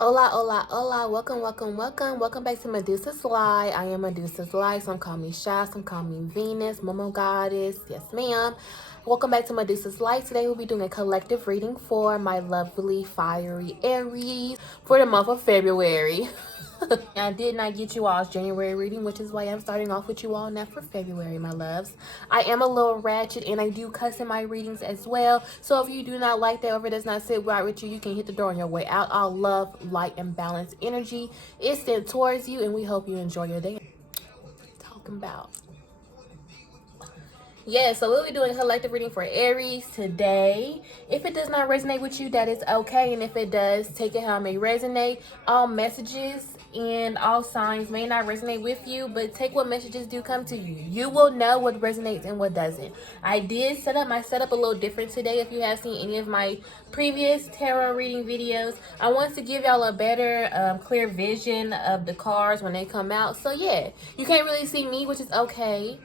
Hola, hola, hola. Welcome, welcome, welcome. Welcome back to Medusa's Light. I am Medusa's Light. Some call me Shy, some call me Venus, Momo Goddess. Yes, ma'am. Welcome back to Medusa's Light. Today we'll be doing a collective reading for my lovely, fiery Aries for the month of February. I did not get you all's January reading, which is why I'm starting off with you all now for February, my loves. I am a little ratchet and I do cuss in my readings as well. So if you do not like that or if it does not sit right with you, you can hit the door on your way out. All love, light, and balanced energy is sent towards you, and we hope you enjoy your day. Talking about. Yeah, so we'll be doing a collective reading for Aries today. If it does not resonate with you, that is okay. And if it does, take it how it may resonate. All messages and all signs may not resonate with you, but take what messages do come to you. You will know what resonates and what doesn't. I did set up my setup a little different today. If you have seen any of my previous tarot reading videos, I want to give y'all a better, clear vision of the cards when they come out. So yeah, you can't really see me, which is okay.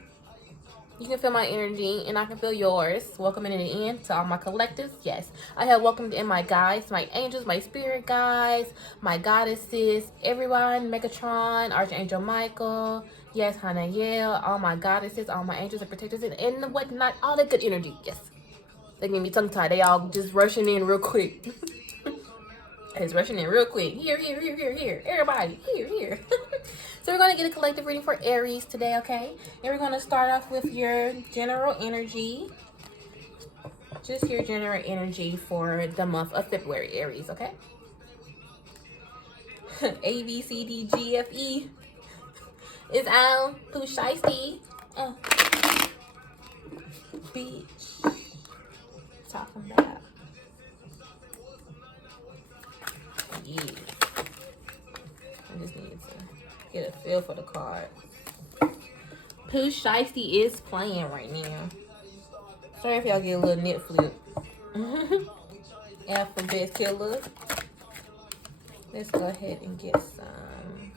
You can feel my energy and I can feel yours. Welcome in the end to all my collectives. Yes, I have welcomed in my guides, my angels, my spirit guides, my goddesses, everyone, Megatron, Archangel Michael, yes, Hanael, all my goddesses, all my angels and protectors, and whatnot, all that good energy. Yes, they gave me tongue tied. They all just rushing in real quick. It's rushing in real quick. Here, here, here, here, here. Everybody, here, here. So we're going to get a collective reading for Aries today, okay? And we're going to start off with your general energy. Just your general energy for the month of February, Aries, okay? A, B, C, D, G, F, E. Is on. Who's shiesty? Beach. Talking about. Yeah. I just need to get a feel for the card. Pooh Shiesty is playing right now. Sorry if y'all get a little net flip. Alphabet killer. Let's go ahead and get some.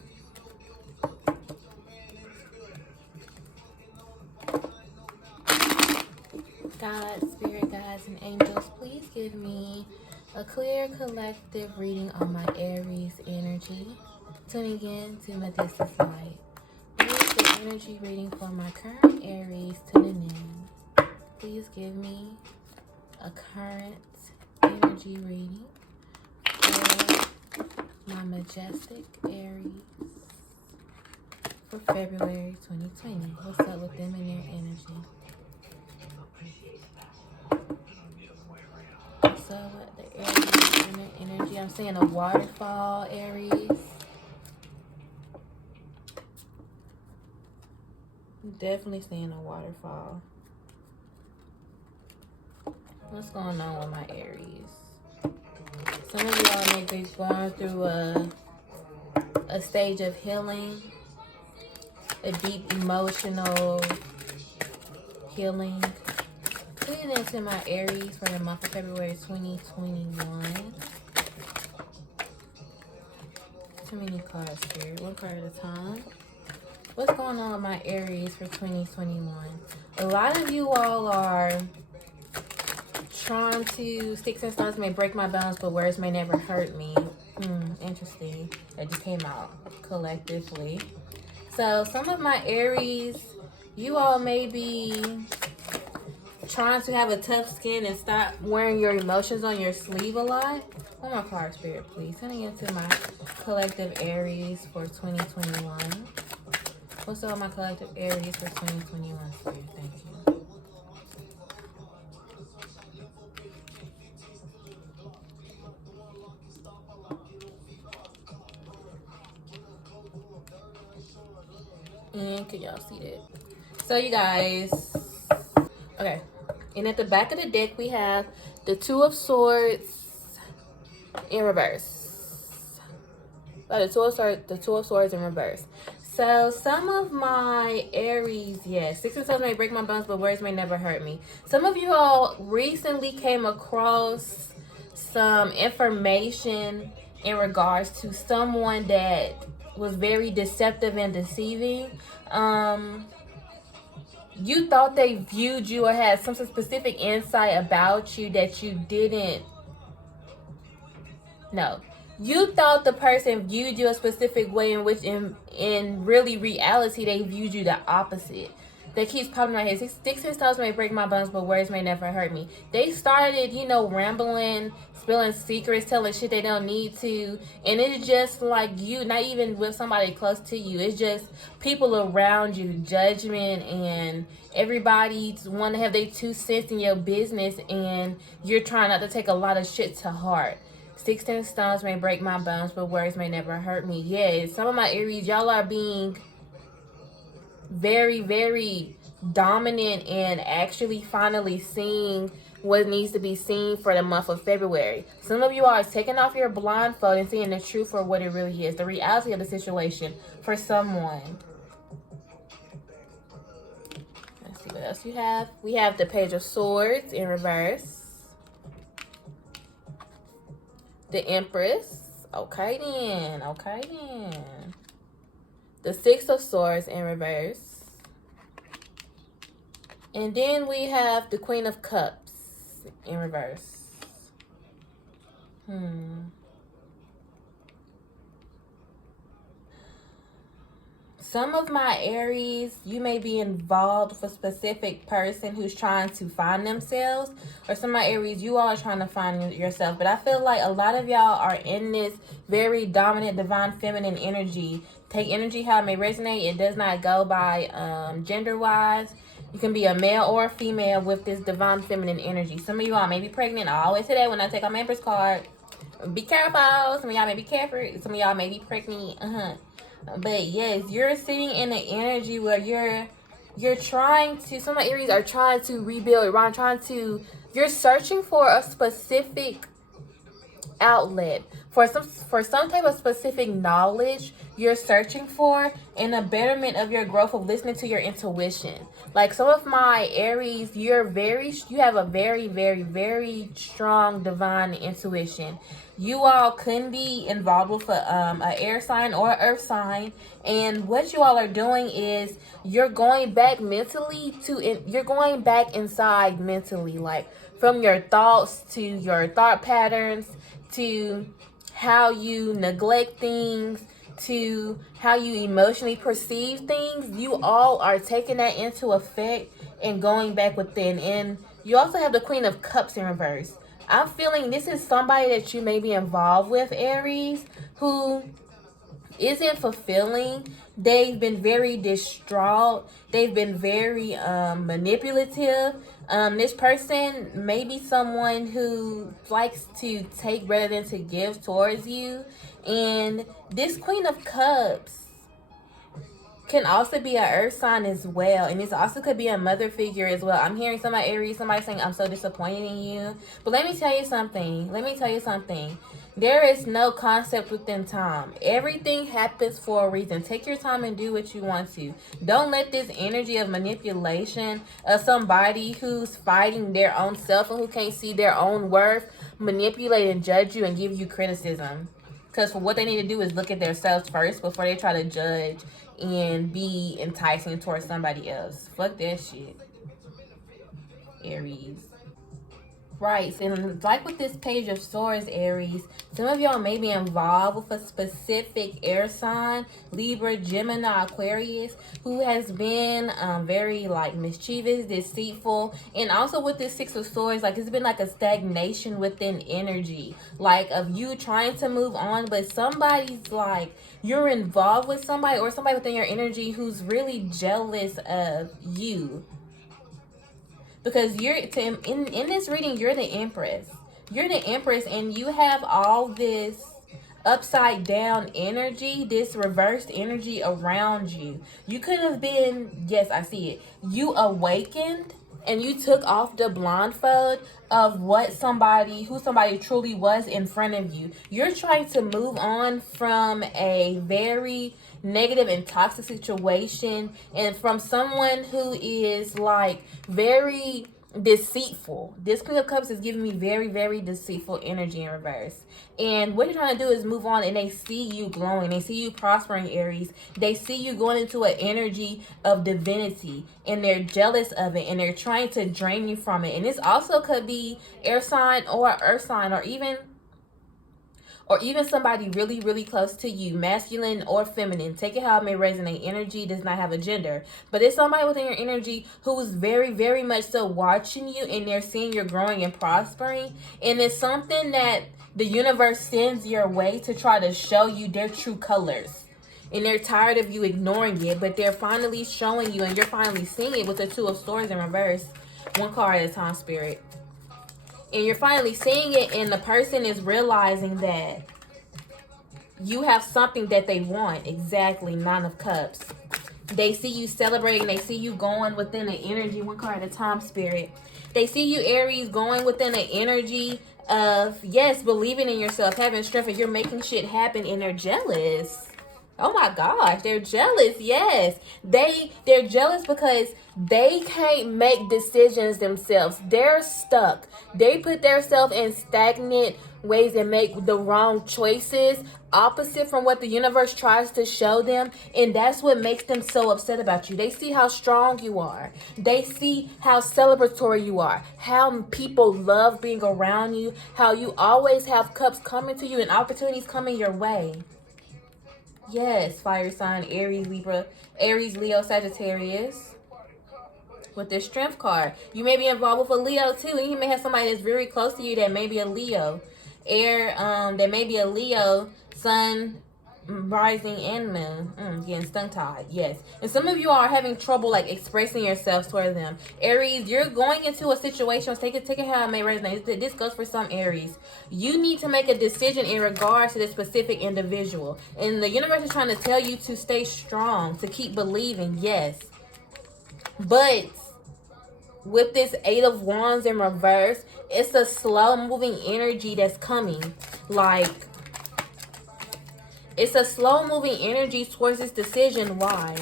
God, spirit guides, and angels, please give me a clear collective reading on my Aries energy. Tuning in to Medusa's Light. What is the energy reading for my current Aries tuning in? Please give me a current energy reading for my majestic Aries for February 2020. What's up with them and their energy? What's up with the Aries and their energy? I'm seeing a waterfall, Aries. I'm definitely seeing a waterfall. What's going on with my Aries? Some of y'all may be going through a stage of healing, a deep emotional healing. Putting into my Aries for the month of February 2021. Too many cards here. One card at a time. What's going on with my Aries for 2021? A lot of you all are trying to, sticks and stones may break my bones, but words may never hurt me. Interesting. That just came out collectively. So some of my Aries, you all may be trying to have a tough skin and stop wearing your emotions on your sleeve a lot. One more card, Spirit, please. Sending into my collective Aries for 2021. What's up, my collective Aries for 2021, Spirit? Thank you. And can y'all see that? So, you guys. Okay. And at the back of the deck, we have the Two of Swords in reverse. Oh, the Two of Swords in reverse. So some of my Aries, yes, six and seven may break my bones, but words may never hurt me. Some of you all recently came across some information in regards to someone that was very deceptive and deceiving. You thought they viewed you or had some specific insight about you that you didn't know. You thought the person viewed you a specific way in which in really reality they viewed you the opposite. That keeps popping in my head. Sticks and stones may break my bones, but words may never hurt me. They started, rambling, spilling secrets, telling shit they don't need to. And it's just like you, not even with somebody close to you. It's just people around you, judgment, and everybody want to have their 2 cents in your business, and you're trying not to take a lot of shit to heart. 16 stones may break my bones, but words may never hurt me. Yes, some of my Aries, y'all are being very, very dominant and actually finally seeing what needs to be seen for the month of February. Some of you are taking off your blindfold and seeing the truth for what it really is, the reality of the situation for someone. Let's see what else you have. We have the Page of Swords in reverse. The Empress. Okay then. Okay then. The Six of Swords in reverse. And then we have the Queen of Cups in reverse. Some of my Aries, you may be involved with a specific person who's trying to find themselves. Or some of my Aries, you all are trying to find yourself. But I feel like a lot of y'all are in this very dominant, divine, feminine energy. Take energy how it may resonate. It does not go by gender-wise. You can be a male or a female with this divine, feminine energy. Some of you all may be pregnant. I always say that when I take my Empress card. Be careful. Some of y'all may be careful. Some of y'all may be pregnant. But yes, you're sitting in an energy where you're trying to, some of my Aries are trying to rebuild, you're searching for a specific outlet, for some type of specific knowledge you're searching for, and a betterment of your growth of listening to your intuition. Like some of my Aries, you have a very, very, very strong divine intuition. You all couldn't be involved with a air sign or earth sign, and what you all are doing is you're going back you're going back inside mentally, like from your thoughts to your thought patterns, to how you neglect things, to how you emotionally perceive things. You all are taking that into effect and going back within. And you also have the Queen of Cups in reverse. I'm feeling this is somebody that you may be involved with, Aries, who isn't fulfilling. They've been very distraught. They've been very manipulative. This person may be someone who likes to take rather than to give towards you. And this Queen of Cups can also be an earth sign as well, and this also could be a mother figure as well. I'm hearing somebody Aries, somebody saying, I'm so disappointed in you. But let me tell you something. There is no concept within time. Everything happens for a reason. Take your time and do what you want to. Don't let this energy of manipulation of somebody who's fighting their own self and who can't see their own worth manipulate and judge you and give you criticism. Because what they need to do is look at themselves first before they try to judge and be enticing towards somebody else. Fuck that shit, Aries. Right, and like with this Page of Swords, Aries, some of y'all may be involved with a specific air sign, Libra, Gemini, Aquarius, who has been very like mischievous, deceitful, and also with this Six of Swords, like it's been like a stagnation within energy, like of you trying to move on, but somebody's like, you're involved with somebody or somebody within your energy who's really jealous of you. Because in this reading, you're the Empress. You're the Empress, and you have all this upside down energy, this reversed energy around you. You could have been, yes, I see it. You awakened and you took off the blindfold of who somebody truly was in front of you. You're trying to move on from a very negative and toxic situation, and from someone who is like very deceitful. This Queen of Cups is giving me very, very deceitful energy in reverse. And what you're trying to do is move on, and they see you glowing. They see you prospering, Aries. They see you going into an energy of divinity, and they're jealous of it, and they're trying to drain you from it. And this also could be air sign or earth sign, or or even somebody really, really close to you, masculine or feminine. Take it how it may resonate. Energy does not have a gender, but it's somebody within your energy who's very, very much so watching you, and they're seeing you're growing and prospering. And it's something that the universe sends your way to try to show you their true colors. And they're tired of you ignoring it, but they're finally showing you, and you're finally seeing it with the Two of Swords in reverse. One card at a time, Spirit. And you're finally seeing it, and the person is realizing that you have something that they want. Exactly. Nine of Cups. They see you celebrating. They see you going within the energy. One card at a time, Spirit. They see you, Aries, going within the energy of, yes, believing in yourself, having strength, and you're making shit happen, and they're jealous. Oh my gosh, they're jealous. Yes, they're jealous because they can't make decisions themselves. They're stuck. They put themselves in stagnant ways and make the wrong choices, opposite from what the universe tries to show them, and that's what makes them so upset about you. They see how strong you are. They see how celebratory you are, how people love being around you, how you always have cups coming to you and opportunities coming your way. Yes, fire sign, Aries, Libra, Aries, Leo, Sagittarius. With this strength card, you may be involved with a Leo too, and you may have somebody that's very close to you that may be a Leo. That may be a Leo, sun, rising, and moon. Getting tongue-tied, yes. And some of you are having trouble like expressing yourselves toward them. Aries, you're going into a situation, take it how it may resonate. This goes for some Aries. You need to make a decision in regards to this specific individual. And the universe is trying to tell you to stay strong, to keep believing, yes. But with this Eight of Wands in reverse, it's a slow moving energy that's coming. Like, it's a slow moving energy towards this decision. Why?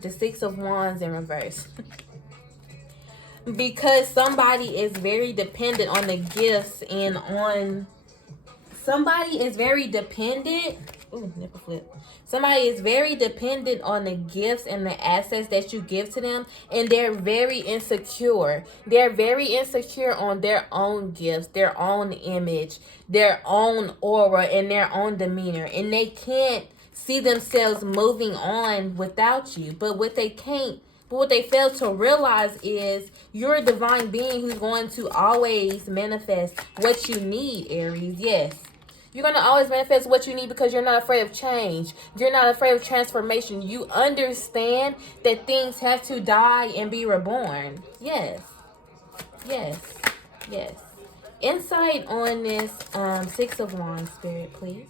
The Six of Wands in reverse. Because somebody is very dependent on the gifts and on... Somebody is very dependent... Ooh, nipple flip. Somebody is very dependent on the gifts and the assets that you give to them, and they're very insecure. They're very insecure on their own gifts, their own image, their own aura, and their own demeanor, and they can't see themselves moving on without you. But what they fail to realize is you're a divine being who's going to always manifest what you need, Aries. Yes. You're going to always manifest what you need because you're not afraid of change. You're not afraid of transformation. You understand that things have to die and be reborn. Yes. Yes. Yes. Insight on this Six of Wands, Spirit, please.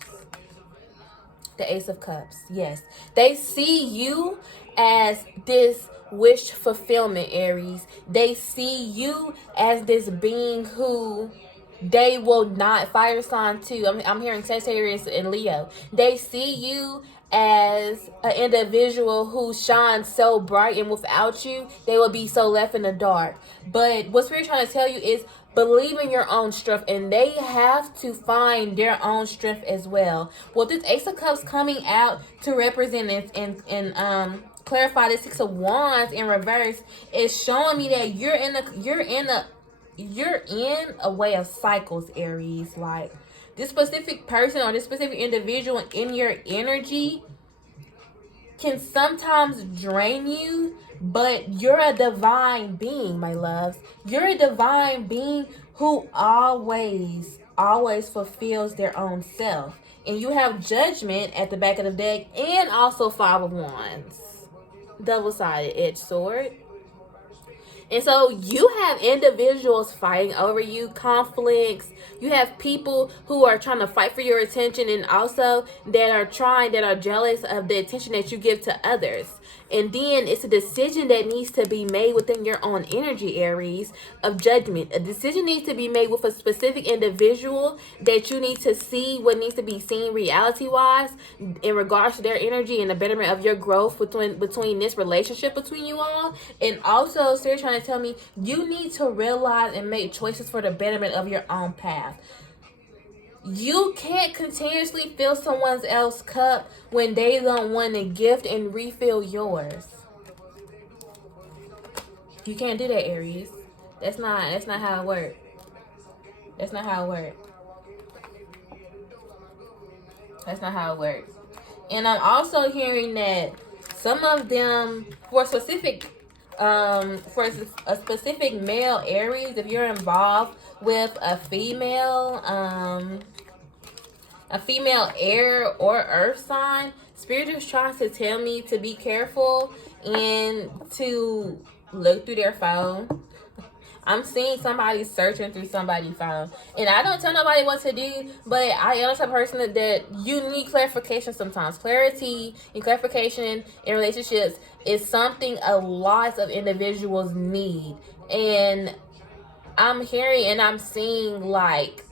The Ace of Cups. Yes. They see you as this wish fulfillment, Aries. They see you as this being who... They will not, fire sign too. I'm hearing Sagittarius and Leo. They see you as an individual who shines so bright, and without you, they will be so left in the dark. But what Spirit's trying to tell you is believe in your own strength, and they have to find their own strength as well. Well, this Ace of Cups coming out to represent it and clarify the Six of Wands in reverse is showing me that you're in a way of cycles, Aries. Like, this specific person or this specific individual in your energy can sometimes drain you, but you're a divine being, my loves. You're a divine being who always fulfills their own self. And you have Judgment at the back of the deck, and also Five of Wands. Double-sided edged sword. And so you have individuals fighting over you, conflicts. You have people who are trying to fight for your attention, and also that are jealous of the attention that you give to others. And then it's a decision that needs to be made within your own energy, Aries, of judgment. A decision needs to be made with a specific individual that you need to see what needs to be seen reality-wise in regards to their energy and the betterment of your growth between this relationship between you all. And also, Spirit trying to tell me you need to realize and make choices for the betterment of your own path. You can't continuously fill someone else's cup when they don't want to gift and refill yours. You can't do that, Aries. That's not how it works. That's not how it works. That's not how it works. And I'm also hearing that some of them, for a specific male Aries, if you're involved with a female air or earth sign, Spirit is trying to tell me to be careful and to look through their phone. I'm seeing somebody searching through somebody's phone. And I don't tell nobody what to do, but I am the type of person that you need clarification sometimes. Clarity and clarification in relationships is something a lot of individuals need. And I'm hearing and I'm seeing like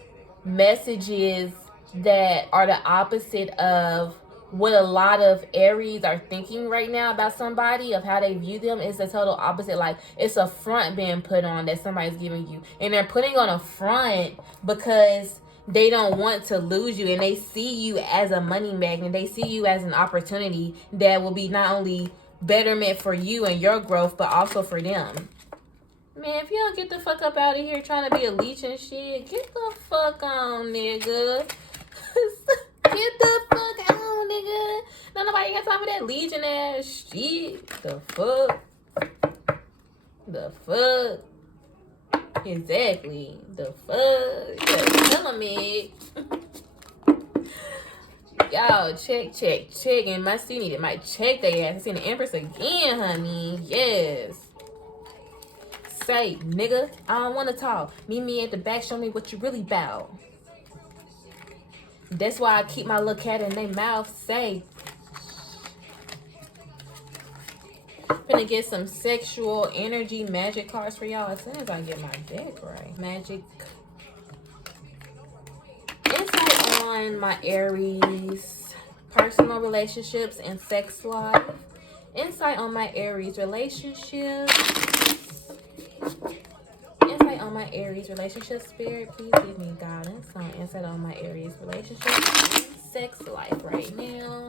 messages that are the opposite of what a lot of Aries are thinking right now about somebody, of how they view them. Is the total opposite. Like, it's a front being put on that somebody's giving you, and they're putting on a front because they don't want to lose you, and they see you as a money magnet. They see you as an opportunity that will be not only betterment for you and your growth, but also for them. Man, if you don't get the fuck up out of here trying to be a leech and shit, get the fuck on, nigga. Get the fuck on, nigga. No, nobody got time for that legion ass shit. The fuck? The fuck? Exactly. The fuck? Yeah, tell me. Y'all, check. And my C needed my check they ass. I seen the Empress again, honey. Yes. Say, nigga, I don't want to talk. Meet me at the back, show me what you really bout. That's why I keep my little cat in their mouth. Say. Gonna get some sexual energy magic cards for y'all as soon as I get my deck right. Magic. Insight on my Aries personal relationships and sex life. Insight on my Aries relationships. Insight on my Aries relationship. Spirit, please give me guidance on insight on my Aries relationship and sex life right now.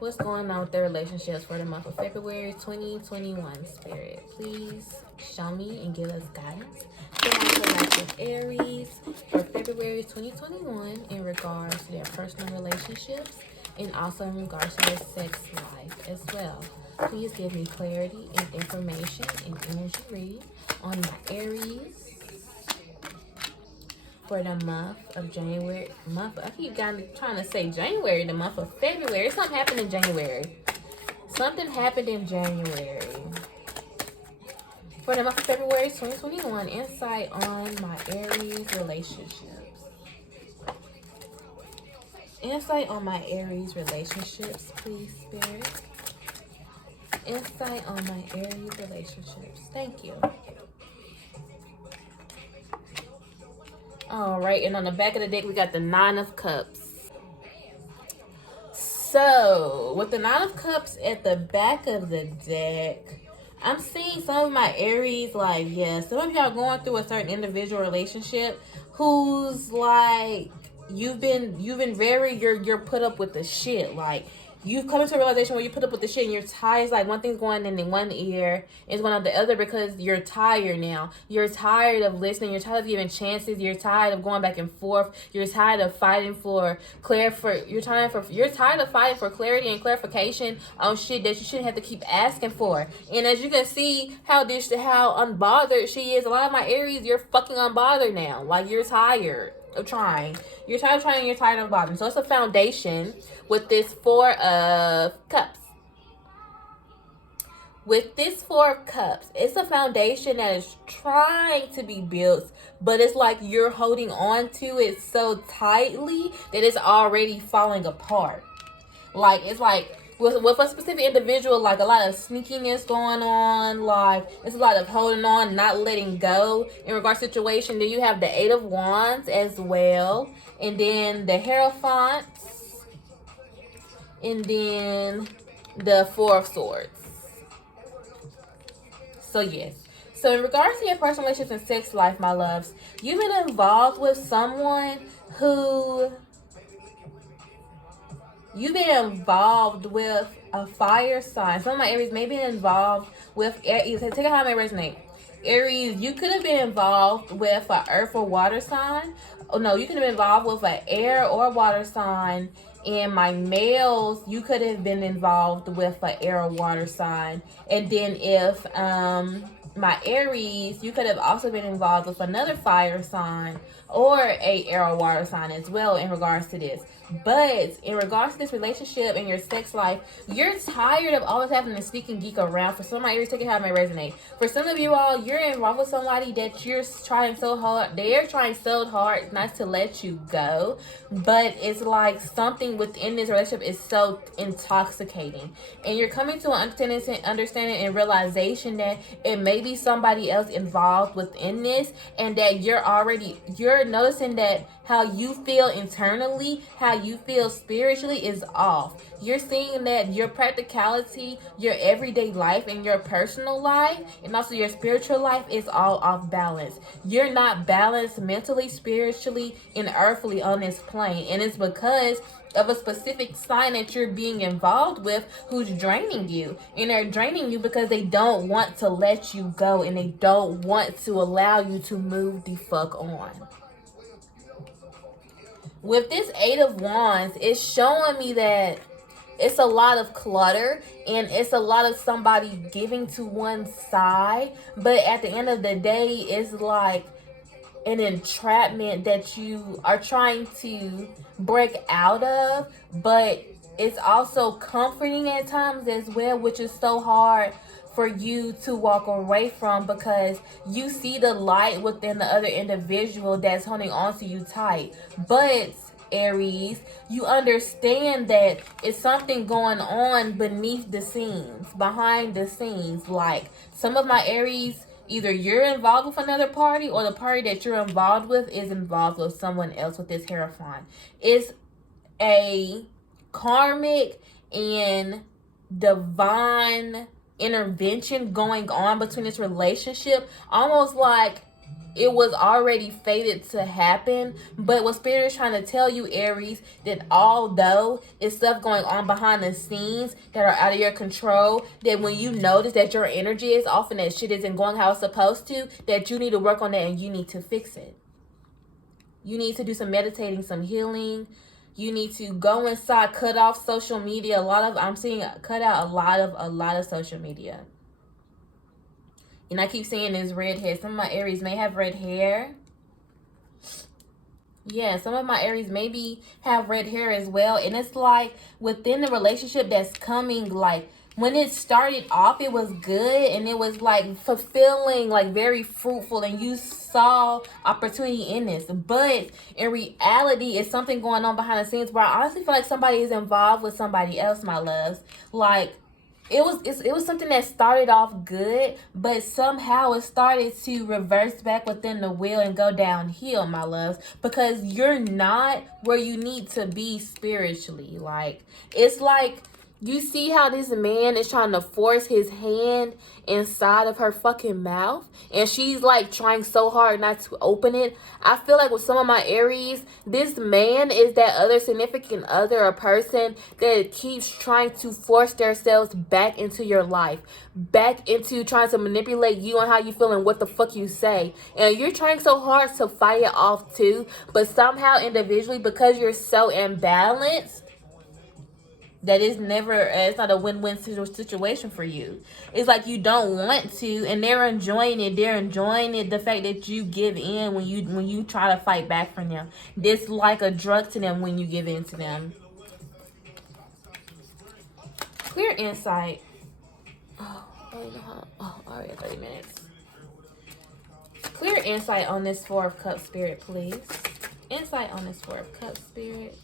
What's going on with their relationships for the month of February 2021? Spirit, please show me and give us guidance for my collective Aries for February 2021 in regards to their personal relationships and also in regards to their sex life as well. Please give me clarity and information and energy reading on my Aries for the month of January. I keep trying to say January, the month of February. Something happened in January. Something happened in January. For the month of February 2021, insight on my Aries relationships. Insight on my Aries relationships, please, Spirit. Insight on my Aries relationships. Thank you. All right, and on the back of the deck, we got the Nine of Cups. So, with the Nine of Cups at the back of the deck, I'm seeing some of my Aries, like, yeah, some of y'all going through a certain individual relationship who's like, you're put up with the shit. Like, you've come into a realization where you put up with the shit and you're tired. It's like one thing's going in one ear is going out the other because you're tired now. You're tired of listening. You're tired of giving chances. You're tired of going back and forth. You're tired of fighting for you're tired of fighting for clarity and clarification on shit that you shouldn't have to keep asking for. And as you can see how unbothered she is, a lot of my Aries, you're fucking unbothered now. Like, you're tired of trying. You're tired of trying and you're tired of bothering. So it's a foundation with this Four of Cups. With this Four of Cups, it's a foundation that is trying to be built, but it's like you're holding on to it so tightly that it's already falling apart. Like, it's like with a specific individual, like a lot of sneakiness going on, like it's a lot of holding on, not letting go in regards to situation. Then you have the Eight of Wands as well, and then the Hierophants, and then the Four of Swords. So yes. So in regards to your personal relationships and sex life, my loves, you've been involved with someone who you've been involved with a fire sign. Some of my Aries may be involved with, take it how it may resonate. Aries, you could have been involved with an earth or water sign. Oh no, you could have been involved with an air or water sign. And my males, you could have been involved with an air or water sign. And then if my Aries, you could have also been involved with another fire sign or a air or water sign as well in regards to this. But in regards to this relationship and your sex life, you're tired of always having to sneak and geek around. For some of my Aries, take it how it may resonate. For some of you all, you're involved with somebody that you're trying so hard. They're trying so hard not to let you go. But it's like something within this relationship is so intoxicating. And you're coming to an understanding and realization that it may be somebody else involved within this. And that you're noticing that how you feel internally, how you feel spiritually is off. You're seeing that your practicality, your everyday life, and your personal life, and also your spiritual life is all off balance. You're not balanced mentally, spiritually, and earthly on this plane. And it's because of a specific sign that you're being involved with who's draining you. And they're draining you because they don't want to let you go and they don't want to allow you to move the fuck on. With this Eight of Wands, it's showing me that it's a lot of clutter and it's a lot of somebody giving to one side. But at the end of the day, it's like an entrapment that you are trying to break out of. But it's also comforting at times as well, which is so hard for you to walk away from because you see the light within the other individual that's holding on to you tight. But Aries, you understand that it's something going on beneath the scenes, behind the scenes. Like some of my Aries, either you're involved with another party or the party that you're involved with is involved with someone else with this Hierophant. It's a karmic and divine intervention going on between this relationship, almost like it was already fated to happen. But what Spirit is trying to tell you, Aries, that although it's stuff going on behind the scenes that are out of your control, that when you notice that your energy is off and that shit isn't going how it's supposed to, that you need to work on that and you need to fix it. You need to do some meditating, some healing. You need to go inside, cut off social media. I'm seeing cut out a lot of social media. And I keep saying this red hair. Some of my Aries may have red hair. Yeah, some of my Aries maybe have red hair as well. And it's like within the relationship that's coming, like when it started off, it was good and it was like fulfilling, like very fruitful, and you saw opportunity in this. But in reality, it's something going on behind the scenes where I honestly feel like somebody is involved with somebody else, my loves. Like it was something that started off good, but somehow it started to reverse back within the wheel and go downhill, my loves, because you're not where you need to be spiritually. Like it's like you see how this man is trying to force his hand inside of her fucking mouth and she's like trying so hard not to open it. I feel like with some of my Aries, this man is that other significant other, a person that keeps trying to force themselves back into your life, back into trying to manipulate you on how you feel and what the fuck you say. And you're trying so hard to fight it off too, but somehow individually, because you're so imbalanced, that is never, it's not a win-win situation for you. It's like you don't want to, and they're enjoying it. They're enjoying it, the fact that you give in when you try to fight back from them. It's like a drug to them when you give in to them. Clear insight. Alright, 30 minutes. Clear insight on this Four of Cups, Spirit, please. Insight on this Four of Cups, Spirit.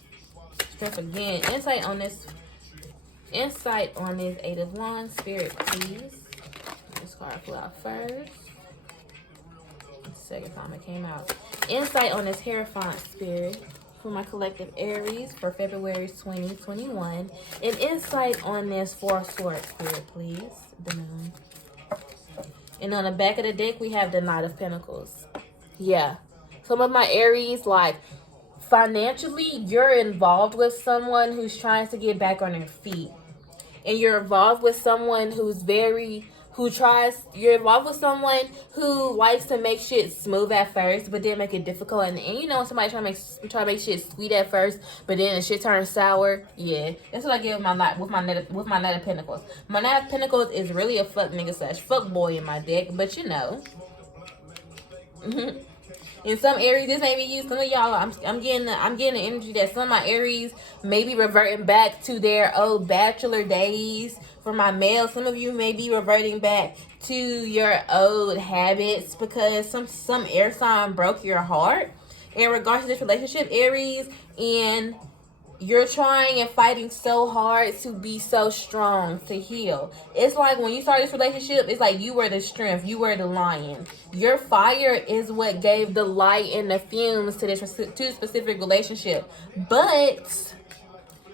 Strength again. Insight on this Eight of Wands, Spirit, please. This card flew out first. Second time it came out. Insight on this Hierophant, Spirit, for my collective Aries for February 2021. And insight on this Four of Swords, Spirit, please. The Moon. And on the back of the deck, we have the Knight of Pentacles. Yeah. Some of my Aries, like, financially, you're involved with someone who's trying to get back on their feet. And you're involved with someone who's you're involved with someone who likes to make shit smooth at first, but then make it difficult. And you know, somebody try to make shit sweet at first, but then the shit turns sour. Yeah, that's what I get with my Knight of Pentacles. My Knight of Pentacles is really a fuck nigga / fuck boy in my deck, but you know. In some Aries, this may be you. Some of y'all, I'm getting the energy that some of my Aries may be reverting back to their old bachelor days. For my male, some of you may be reverting back to your old habits because some air sign broke your heart in regards to this relationship, Aries, and you're trying and fighting so hard to be so strong, to heal. It's like when you start this relationship, it's like you were the strength, you were the lion. Your fire is what gave the light and the fumes to this specific relationship. But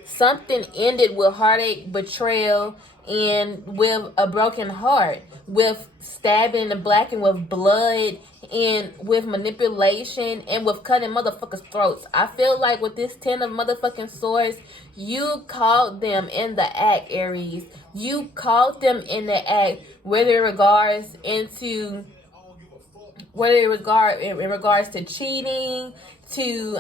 something ended with heartache, betrayal, and with a broken heart, with stabbing in the black and with blood, and with manipulation, and with cutting motherfuckers' throats. I feel like with this 10 of motherfucking swords, you caught them in the act, Aries. You caught them in the act, whether in regards to cheating, to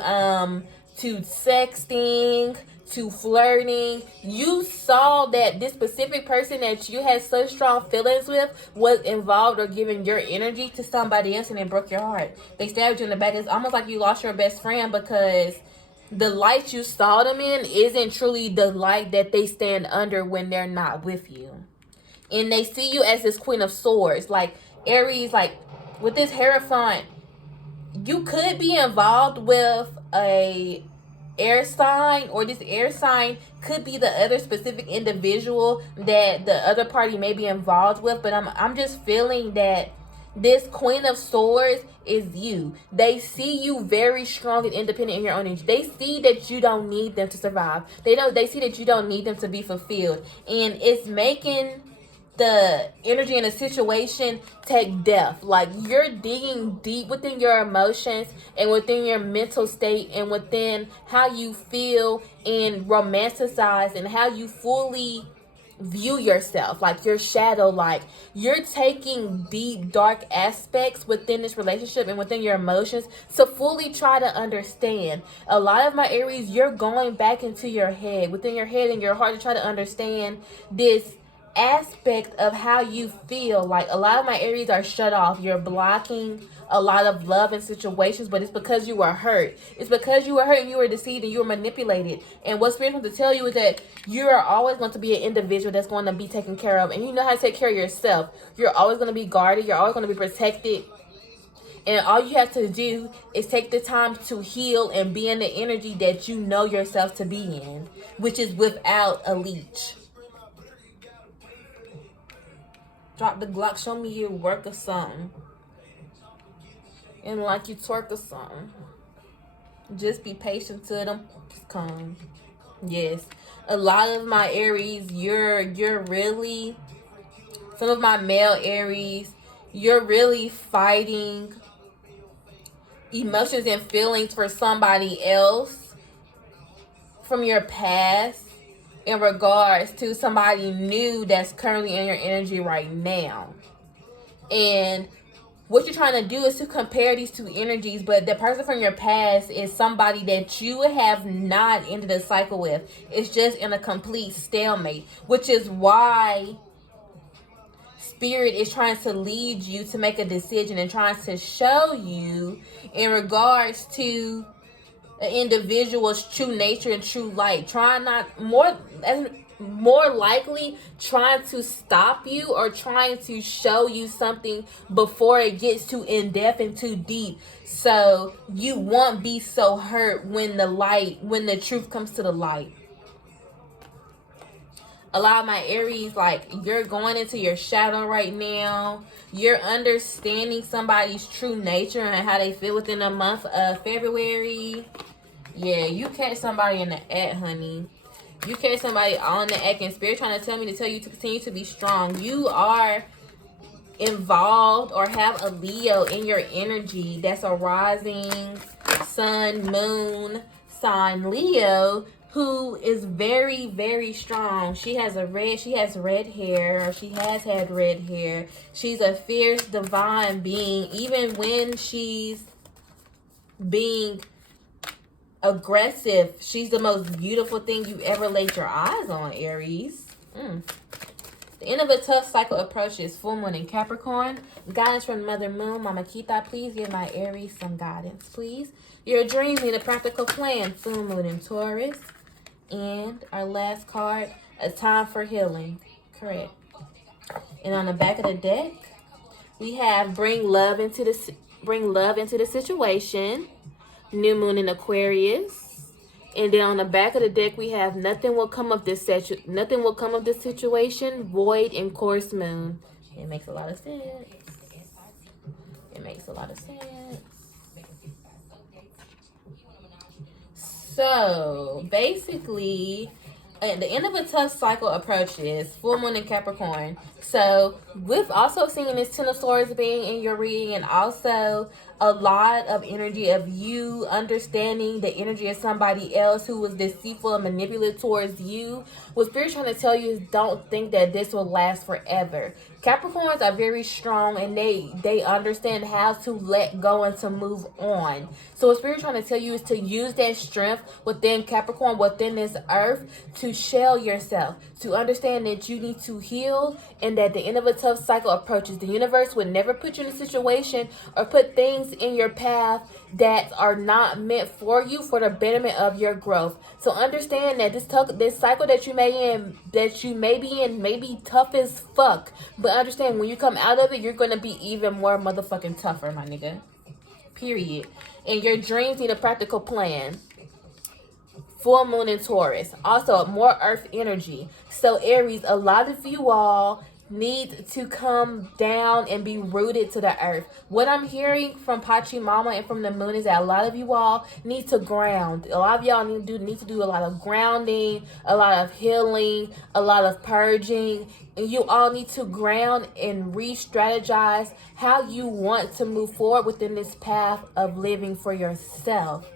sexting, to flirting. You saw that this specific person that you had such strong feelings with was involved or giving your energy to somebody else, and it broke your heart. They stabbed you in the back. It's almost like you lost your best friend because the light you saw them in isn't truly the light that they stand under when they're not with you. And they see you as this Queen of Swords. Like Aries, like with this Hierophant, you could be involved with a air sign, or this air sign could be the other specific individual that the other party may be involved with. But I'm just feeling that this Queen of Swords is you. They see you very strong and independent in your own energy. They see that you don't need them to survive. They see that you don't need them to be fulfilled. And it's making the energy in a situation take depth. Like you're digging deep within your emotions and within your mental state and within how you feel and romanticize and how you fully view yourself, like your shadow. Like you're taking deep dark aspects within this relationship and within your emotions to fully try to understand. A lot of my Aries, you're going back into your head, within your head and your heart, to try to understand this aspect of how you feel. Like a lot of my Aries are shut off. You're blocking a lot of love and situations, but it's because you were hurt. It's because you were hurt and you were deceived and you were manipulated. And what Spirit wants to tell you is that you are always going to be an individual that's going to be taken care of, and you know how to take care of yourself. You're always going to be guarded. You're always going to be protected. And all you have to do is take the time to heal and be in the energy that you know yourself to be in, which is without a leech. Drop the Glock, show me your work or something. And like you twerk or something. Just be patient to them. Just come. Yes. A lot of my Aries, you're really, some of my male Aries, you're really fighting emotions and feelings for somebody else from your past, in regards to somebody new that's currently in your energy right now. And what you're trying to do is to compare these two energies, but the person from your past is somebody that you have not ended a cycle with. It's just in a complete stalemate, which is why Spirit is trying to lead you to make a decision and trying to show you in regards to an individual's true nature and true light. More likely trying to stop you or trying to show you something before it gets too in-depth and too deep, so you won't be so hurt when the truth comes to the light. A lot of my Aries, like, you're going into your shadow right now. You're understanding somebody's true nature and how they feel within the month of February. Yeah, you catch somebody in the act, honey. You catch somebody on the act, and Spirit trying to tell me to tell you to continue to be strong. You are involved or have a Leo in your energy that's a rising sun, moon sign Leo, who is very, very strong. She has red hair, or she has had red hair. She's a fierce divine being. Even when she's being aggressive, she's the most beautiful thing you ever laid your eyes on, Aries. The end of a tough cycle approaches. Full moon in Capricorn. Guidance from Mother Moon. Mama Kita, please give my Aries some guidance, please. Your dreams need a practical plan. Full moon in Taurus. And our last card, a time for healing. Correct. And on the back of the deck, we have bring love into the situation. New moon in Aquarius. And then on the back of the deck, we have nothing will come of this situation. Void in Course moon. It makes a lot of sense. It makes a lot of sense. So basically, at the end of a tough cycle approaches. Full moon in Capricorn. So with also seeing this Ten of Swords being in your reading, and also a lot of energy of you understanding the energy of somebody else who was deceitful and manipulative towards you, what Spirit's trying to tell you is don't think that this will last forever. Capricorns are very strong, and they understand how to let go and to move on. So what Spirit's trying to tell you is to use that strength within Capricorn, within this earth, to shell yourself, to understand that you need to heal, and that the end of a tough cycle approaches. The universe would never put you in a situation or put things in your path that are not meant for you for the betterment of your growth. So understand that this cycle that you may be in may be tough as fuck, but understand when you come out of it, you're gonna be even more motherfucking tougher, my nigga. Period. And your dreams need a practical plan. Full moon in Taurus. Also, more earth energy. So Aries, a lot of you all need to come down and be rooted to the earth. What I'm hearing from Pachi Mama and from the moon is that a lot of you all need to ground. A lot of y'all need to do a lot of grounding, a lot of healing, a lot of purging. And you all need to ground and re-strategize how you want to move forward within this path of living for yourself.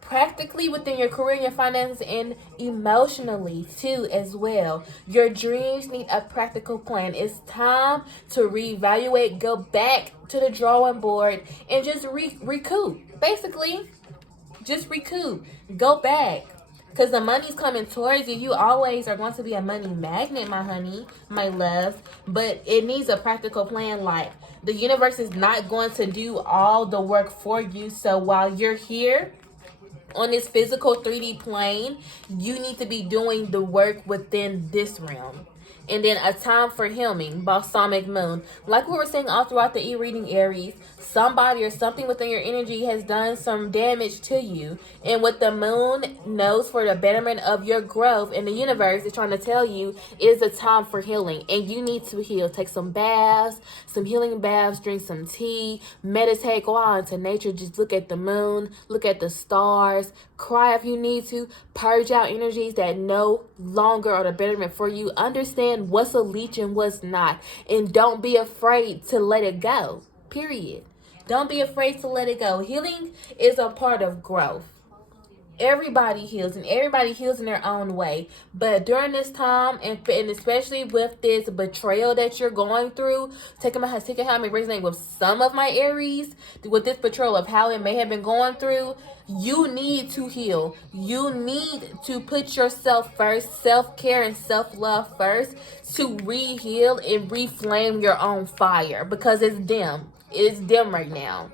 Practically within your career, your finances, and emotionally too as well. Your dreams need a practical plan. It's time to reevaluate, go back to the drawing board, and just recoup. Basically, just recoup. Go back. Because the money's coming towards you. You always are going to be a money magnet, my honey, my love. But it needs a practical plan. Like, the universe is not going to do all the work for you. So while you're here on this physical 3D plane, you need to be doing the work within this realm. And then a time for healing, balsamic moon. Like we were saying all throughout the e-reading, Aries, somebody or something within your energy has done some damage to you. And what the moon knows for the betterment of your growth, and the universe is trying to tell you, is a time for healing. And you need to heal. Take some baths, some healing baths, drink some tea, meditate, go out into nature, just look at the moon, look at the stars, cry if you need to, purge out energies that no longer are the betterment for you. Understand what's a leech and what's not, and don't be afraid to let it go. Period. Don't be afraid to let it go. Healing is a part of growth. Everybody heals, and everybody heals in their own way. But during this time, and especially with this betrayal that you're going through, taking how it may resonate with some of my Aries, with this betrayal of how it may have been going through, you need to heal. You need to put yourself first, self-care and self-love first, to re-heal and reflame your own fire, because it's dim. It's dim right now.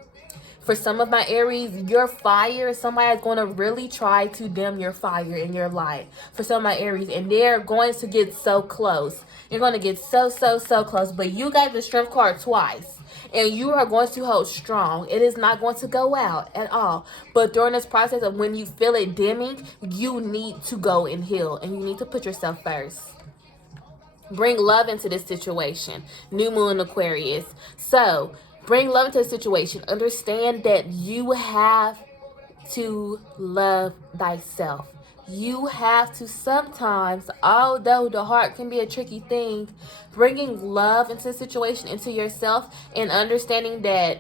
For some of my Aries, your fire, somebody is going to really try to dim your fire in your life. For some of my Aries, and they're going to get so close. You're going to get so close. But you got the strength card twice. And you are going to hold strong. It is not going to go out at all. But during this process of when you feel it dimming, you need to go and heal. And you need to put yourself first. Bring love into this situation. New moon Aquarius. So, bring love into the situation. Understand that you have to love thyself. You have to sometimes, although the heart can be a tricky thing, bringing love into the situation, into yourself, and understanding that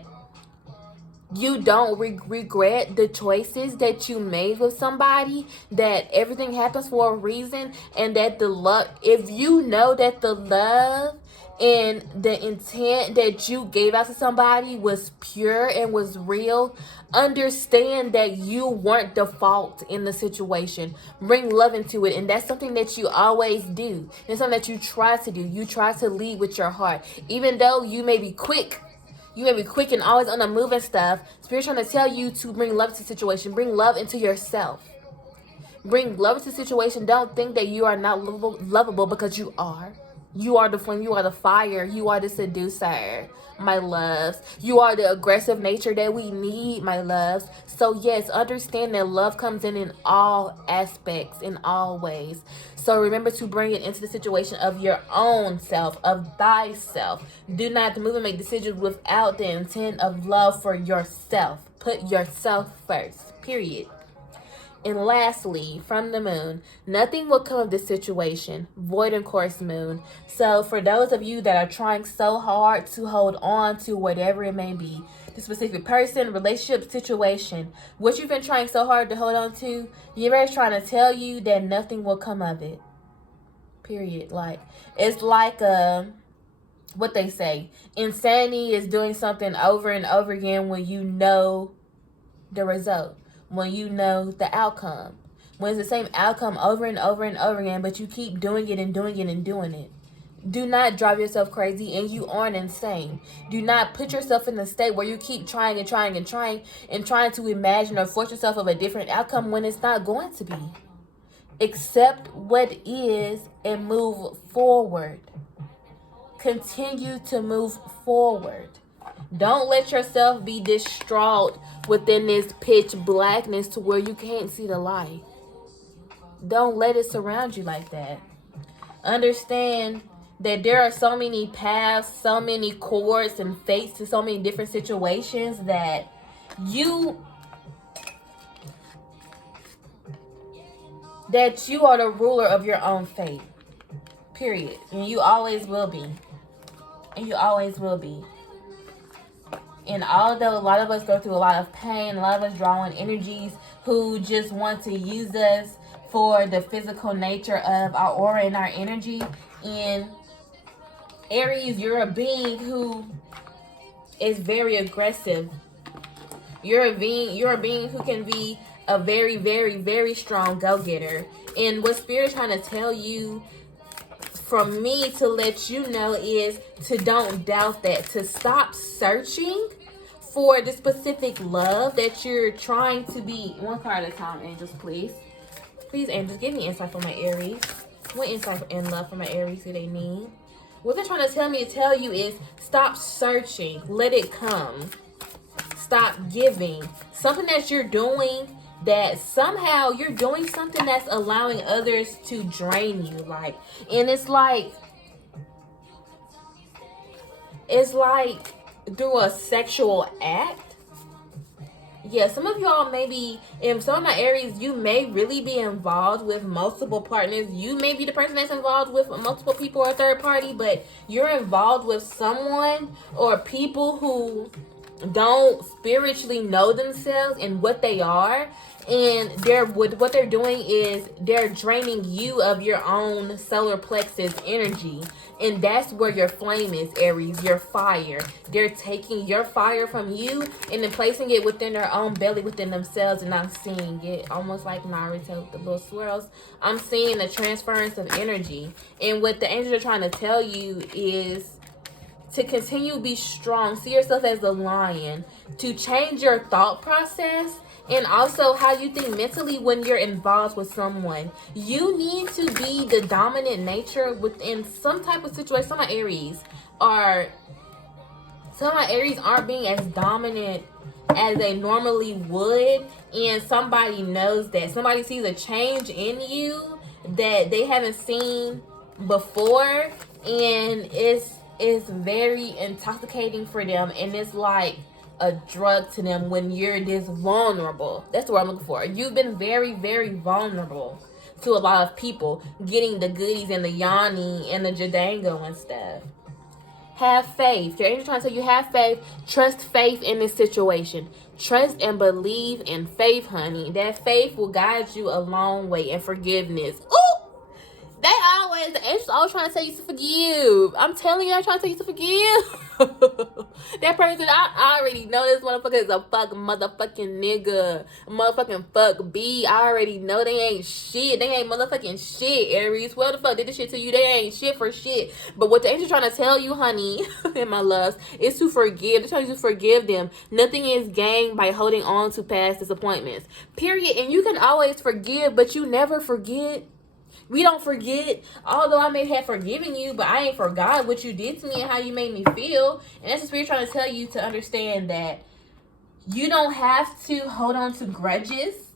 you don't regret the choices that you made with somebody, that everything happens for a reason, and that the love, if you know that the love and the intent that you gave out to somebody was pure and was real, understand that you weren't the fault in the situation. Bring love into it, and that's something that you always do. It's something that you try to do. You try to lead with your heart, even though you may be quick. You may be quick and always on the move and stuff. Spirit's trying to tell you to bring love to the situation. Bring love into yourself. Bring love into the situation. Don't think that you are not lovable, because you are. You are the flame. You are the fire. You are the seducer, my loves. You are the aggressive nature that we need, my loves. So yes, understand that love comes in all aspects, in all ways. So remember to bring it into the situation of your own self, of thyself. Do not move and make decisions without the intent of love for yourself. Put yourself first, period. And lastly, from the moon, nothing will come of this situation. Void and course moon. So for those of you that are trying so hard to hold on to whatever it may be, the specific person, relationship, situation, what you've been trying so hard to hold on to, the universe is trying to tell you that nothing will come of it. Period. Like, it's like what they say, insanity is doing something over and over again when you know the result, when you know the outcome, when it's the same outcome over and over and over again, but you keep doing it and doing it and doing it. Do not drive yourself crazy, and you aren't insane. Do not put yourself in a state where you keep trying and trying and trying and trying to imagine or force yourself of a different outcome when it's not going to be. Accept what is and move forward. Continue to move forward. Don't let yourself be distraught within this pitch blackness to where you can't see the light. Don't let it surround you like that. Understand that there are so many paths, so many chords and fates to so many different situations that you are the ruler of your own fate. Period. And you always will be. And you always will be. And although a lot of us go through a lot of pain, a lot of us draw on energies who just want to use us for the physical nature of our aura and our energy. And Aries, you're a being who is very aggressive. You're a being who can be a very, very, very strong go-getter. And what Spirit's trying to tell you from me to let you know is to don't doubt that, to stop searching for the specific love that you're trying to be. One card at a time, angels, please. Please, angels, give me insight for my Aries. What insight and love for my Aries do they need? What they're trying to tell you is stop searching. Let it come. Stop giving. Something that you're doing, that somehow you're doing something that's allowing others to drain you. Like, and it's like through a sexual act. Yeah, some of y'all maybe, in some of my Aries, you may really be involved with multiple partners. You may be the person that's involved with multiple people or a third party, but you're involved with someone or people who don't spiritually know themselves and what they are. And what they're doing is they're draining you of your own solar plexus energy. And that's where your flame is, Aries, your fire. They're taking your fire from you and then placing it within their own belly, within themselves. And I'm seeing it almost like Naruto, the little swirls. I'm seeing the transference of energy. And what the angels are trying to tell you is to continue to be strong. See yourself as a lion. To change your thought process. And also how you think mentally when you're involved with someone. You need to be the dominant nature within some type of situation. Some of my Aries aren't being as dominant as they normally would. And somebody knows that. Somebody sees a change in you that they haven't seen before. And it's very intoxicating for them. And it's like a drug to them when you're this vulnerable. That's what I'm looking for. You've been very, very vulnerable to a lot of people getting the goodies and the yoni and the jadango and stuff. Have faith. Your angel trying to tell you, have faith. Trust faith in this situation. Trust and believe in faith, honey. That faith will guide you a long way. And forgiveness. Ooh! The angels always trying to tell you to forgive. I'm telling you, I'm trying to tell you to forgive. That person, I already know this motherfucker is a fucking motherfucking nigga. A motherfucking fuck B. I already know they ain't shit. They ain't motherfucking shit, Aries. Well, the fuck did this shit to you? They ain't shit for shit. But what the angels trying to tell you, honey, and my loves, is to forgive. They're telling you to forgive them. Nothing is gained by holding on to past disappointments. Period. And you can always forgive, but you never forget. We don't forget, although I may have forgiven you, but I ain't forgot what you did to me and how you made me feel. And that's just what we're trying to tell you, to understand that you don't have to hold on to grudges.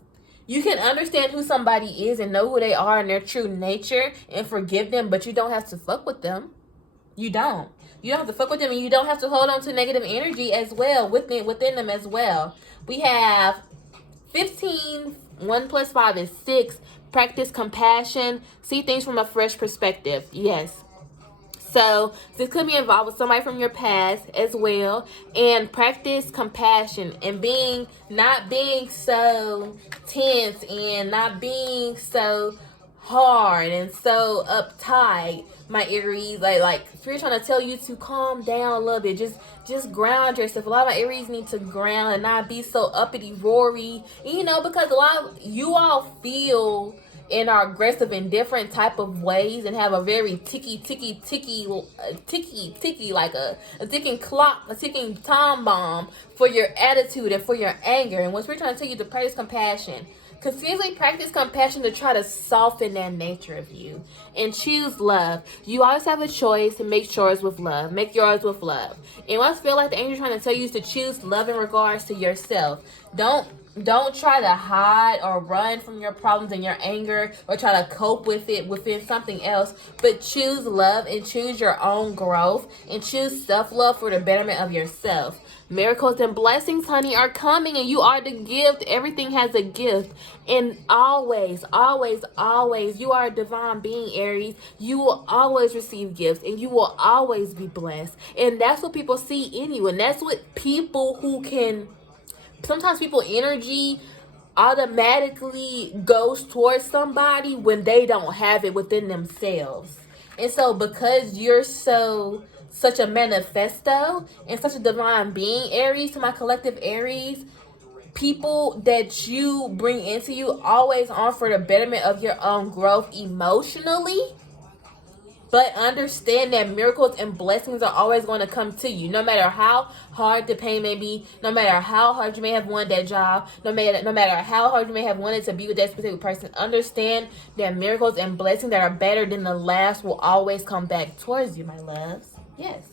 You can understand who somebody is and know who they are and their true nature and forgive them, but you don't have to fuck with them. You don't. You don't have to fuck with them, and you don't have to hold on to negative energy as well within them as well. We have 15. 1 plus 5 is 6. Practice compassion. See things from a fresh perspective. Yes. So this could be involved with somebody from your past as well. And practice compassion and not being so tense and not being so hard and so uptight, my Aries. Like Spirit trying to tell you to calm down a little bit. Just ground yourself. A lot of my Aries need to ground and not be so uppity roary, because a lot of you all feel and are aggressive in different type of ways and have a very ticky, like a ticking clock, a ticking time bomb for your attitude and for your anger. And what we're trying to tell you, to practice compassion. Continuously practice compassion to try to soften that nature of you. And choose love. You always have a choice to make yours with love. Make yours with love. And what I feel like the angel trying to tell you is to choose love in regards to yourself. Don't try to hide or run from your problems and your anger or try to cope with it within something else, but choose love and choose your own growth and choose self-love for the betterment of yourself. Miracles and blessings, honey, are coming, and you are the gift. Everything has a gift. And always, you are a divine being, Aries. You will always receive gifts, and you will always be blessed. And that's what people see in you. And that's what people who can... Sometimes people energy automatically goes towards somebody when they don't have it within themselves. And so because you're such a manifesto and such a divine being, Aries, to my collective Aries, people that you bring into you always on for the betterment of your own growth emotionally. But understand that miracles and blessings are always going to come to you. No matter how hard the pain may be, no matter how hard you may have wanted that job, no matter how hard you may have wanted to be with that specific person, understand that miracles and blessings that are better than the last will always come back towards you, my loves. Yes.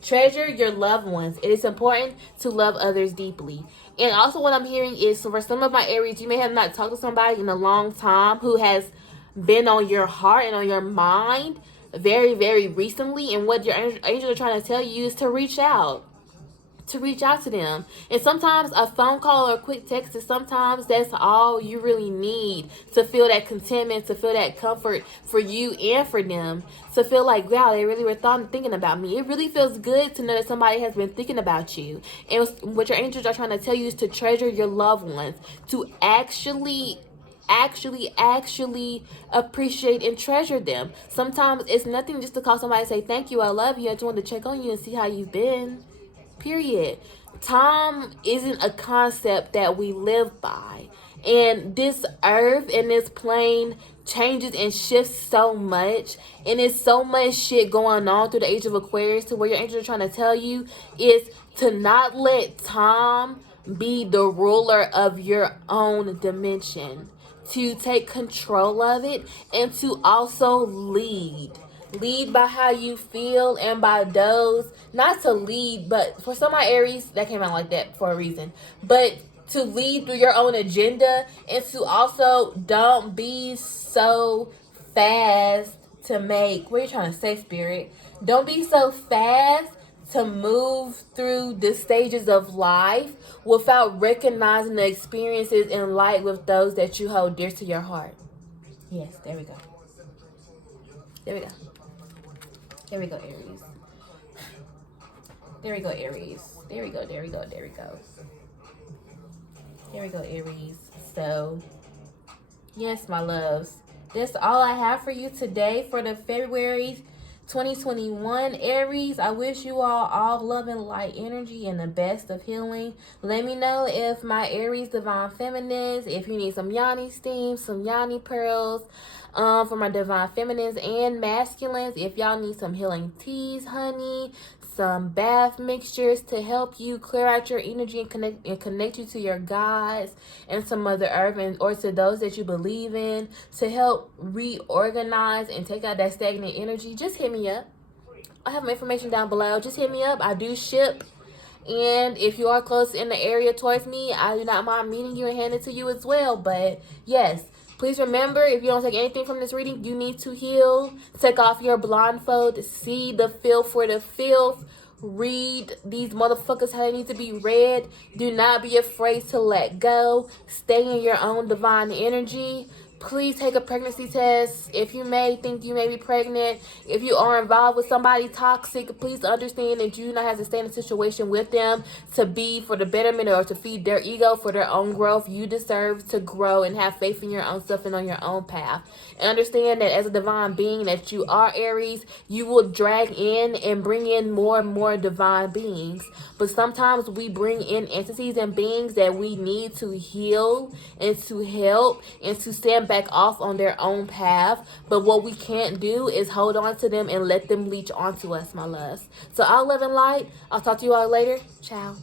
Treasure your loved ones. It is important to love others deeply. And also what I'm hearing is, so for some of my Aries, you may have not talked to somebody in a long time who has been on your heart and on your mind very, very recently, and what your angels are trying to tell you is to reach out to them. And sometimes a phone call or a quick text is sometimes that's all you really need to feel that contentment, to feel that comfort for you and for them, to feel like, wow, they really were thinking about me. It really feels good to know that somebody has been thinking about you. And what your angels are trying to tell you is to treasure your loved ones, to actually appreciate and treasure them. Sometimes it's nothing just to call somebody and say thank you, I love you, I just want to check on you and see how you've been. Period. Time isn't a concept that we live by, and this earth and this plane changes and shifts so much, and there's so much shit going on through the age of Aquarius, to where your angels are trying to tell you is to not let time be the ruler of your own dimension, to take control of it, and to also lead by how you feel, and by those, not to lead, but for some of my Aries, that came out like that for a reason, but to lead through your own agenda, and to also don't be so fast to make, what are you trying to say, Spirit? Don't be so fast to move through the stages of life without recognizing the experiences in light with those that you hold dear to your heart. Yes, there we go, Aries. There we go, Aries. There we go, there we go, there we go. There we go, Aries. So, yes, my loves. That's all I have for you today for the February 2021 Aries. I wish you all love and light energy and the best of healing. Let me know if my Aries divine feminines, if you need some yoni steam, some yoni pearls, for my divine feminines and masculines. If y'all need some healing teas, honey, some bath mixtures to help you clear out your energy and connect you to your gods and some Mother Earth, and or to those that you believe in, to help reorganize and take out that stagnant energy, just hit me up. I have my information down below. Just hit me up. I do ship. And if you are close in the area towards me, I do not mind meeting you and handing it to you as well. But yes, please remember, if you don't take anything from this reading, you need to heal. Take off your blindfold. See the filth for the filth. Read these motherfuckers how they need to be read. Do not be afraid to let go. Stay in your own divine energy. Please take a pregnancy test. If you may think you may be pregnant, if you are involved with somebody toxic, please understand that you do not have to stay in a situation with them to be for the betterment or to feed their ego for their own growth. You deserve to grow and have faith in your own stuff and on your own path. And understand that as a divine being that you are, Aries, you will drag in and bring in more and more divine beings. But sometimes we bring in entities and beings that we need to heal and to help and to stand back off on their own path. But what we can't do is hold on to them and let them leech onto us, my loves. So all love and light. I'll talk to you all later. Ciao.